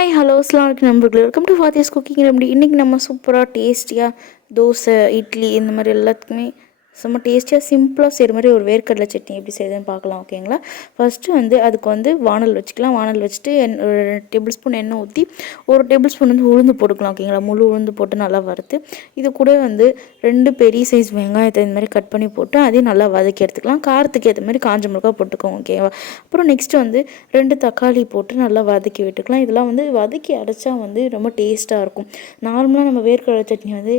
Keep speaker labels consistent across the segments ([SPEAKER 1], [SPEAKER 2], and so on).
[SPEAKER 1] Hello அஸ்லாம் நண்பர்கள். Welcome to ஃபாத்தியஸ் குக்கிங் ரெமடி இன்றைக்கி நம்ம சூப்பராக டேஸ்டியாக தோசை இட்லி இந்த மாதிரி எல்லாத்துக்குமே சும்மா டேஸ்டியாக சிம்பிளாக செய்கிற மாதிரி ஒரு வேர்க்கடலை சட்னி எப்படி செய்யுதுன்னு பார்க்கலாம் ஓகேங்களா ஃபஸ்ட்டு வந்து அதுக்கு வந்து வானல் வச்சுக்கலாம். வானல் வச்சுட்டு எண் ஒரு டேபிள் ஸ்பூன் எண்ணெய் ஊற்றி ஒரு டேபிள் ஸ்பூன் வந்து உளுந்து போட்டுக்கலாம் ஓகேங்களா முழு உளுந்து போட்டு நல்லா வறுத்து இது கூட வந்து ரெண்டு பெரிய சைஸ் வெங்காயத்தை இந்த மாதிரி கட் பண்ணி போட்டு அதையும் நல்லா வதக்கி எடுத்துக்கலாம். காரத்துக்கு ஏற்ற மாதிரி காஞ்ச மிளகா போட்டுக்கோங்க ஓகேவா அப்புறம் நெக்ஸ்ட்டு வந்து ரெண்டு தக்காளி போட்டு நல்லா வதக்கி விட்டுக்கலாம். இதெல்லாம் வந்து வதக்கி அரைச்சா வந்து ரொம்ப டேஸ்ட்டாக இருக்கும். நார்மலாக நம்ம வேர்க்கடலை சட்னி வந்து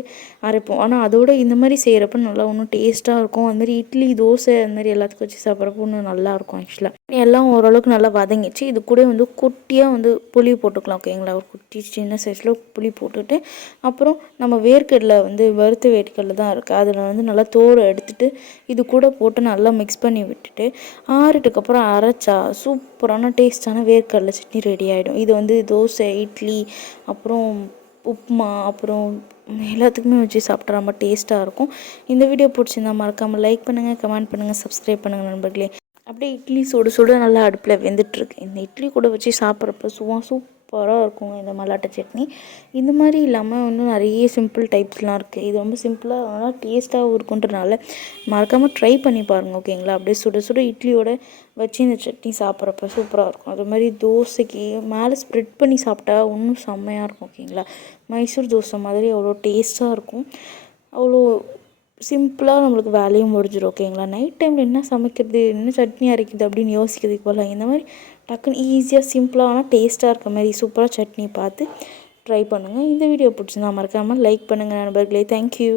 [SPEAKER 1] அரைப்போம். ஆனால் அதோட இந்த மாதிரி செய்கிறப்ப நல்லா ஒன்றும் டேஸ்ட் டேஸ்ட்டாக இருக்கும். அதுமாதிரி இட்லி தோசை அதுமாதிரி மாதிரி எல்லாத்துக்கும் வச்சு சாப்பிட்றப்போ இன்னும் நல்லாயிருக்கும் ஆக்சுவலாக எல்லாம் ஓரளவுக்கு நல்லா வதங்கிச்சு இது கூட வந்து குட்டியாக வந்து புளி போட்டுக்கலாம் ஓகேங்களா ஒரு குட்டி சின்ன சைஸில் புளி போட்டுட்டு அப்புறம் நம்ம வேர்க்கடலை வந்து வறுத்த வேர்க்கடலை தான் இருக்குது அதில் வந்து நல்லா தோரை எடுத்துகிட்டு இது கூட போட்டு நல்லா மிக்ஸ் பண்ணி விட்டுட்டு ஆறுட்டுக்கப்புறம் அரைச்சா சூப்பரான டேஸ்டான வேர்க்கடலை சட்னி ரெடி ஆகிடும் இது வந்து தோசை இட்லி அப்புறம் உப்புமா அப்புறம் எல்லாத்துக்குமே வச்சு சாப்பிட்டா ரொம்ப டேஸ்ட்டாக இருக்கும். இந்த வீடியோ பிடிச்சிருந்தா மறக்காமல் லைக் பண்ணுங்கள் கமெண்ட் பண்ணுங்கள் சப்ஸ்கிரைப் பண்ணுங்கள் நண்பர்களே. அப்படியே இட்லி சுடு சுடு நல்லா அடுப்பில் வெந்துட்டுருக்கு. இந்த இட்லி கூட வச்சு சாப்பிட்றப்ப சுவா சூப்பராக இருக்குங்க இந்த மல்லாட்டை சட்னி. இந்த மாதிரி இல்லாமல் இன்னும் நிறைய சிம்பிள் டைப்ஸ்லாம் இருக்குது இது ரொம்ப சிம்பிளாக ஆனால் டேஸ்ட்டாகவும் இருக்குன்றனால மறக்காமல் ட்ரை பண்ணி பாருங்கள் ஓகேங்களா அப்படியே சுட சுட இட்லியோட வச்சு இந்த சட்னி சாப்பிட்றப்ப சூப்பராக இருக்கும். அது மாதிரி தோசைக்கு மேலே ஸ்ப்ரெட் பண்ணி சாப்பிட்டா இன்னும் செம்மையாக இருக்கும் ஓகேங்களா மைசூர் தோசை மாதிரி அவ்வளோ டேஸ்ட்டாக இருக்கும். அவ்வளோ சிம்பிளாக நம்மளுக்கு வேலையும் முடிஞ்சிடும் ஓகேங்களா? நைட் டைமில் என்ன சமைக்கிறது என்ன சட்னி அரைக்கிறது அப்படின்னு யோசிக்கிறதுக்கு போகலாம் இந்த மாதிரி டக்குன்னு ஈஸியாக சிம்பிளாக ஆனால் டேஸ்ட்டாக இருக்க மாதிரி சூப்பராக சட்னி பார்த்து ட்ரை பண்ணுங்கள் இந்த வீடியோ பிடிச்சிருந்தா மறக்காமல் லைக் பண்ணுங்கள் நண்பர்களே. தேங்க்யூ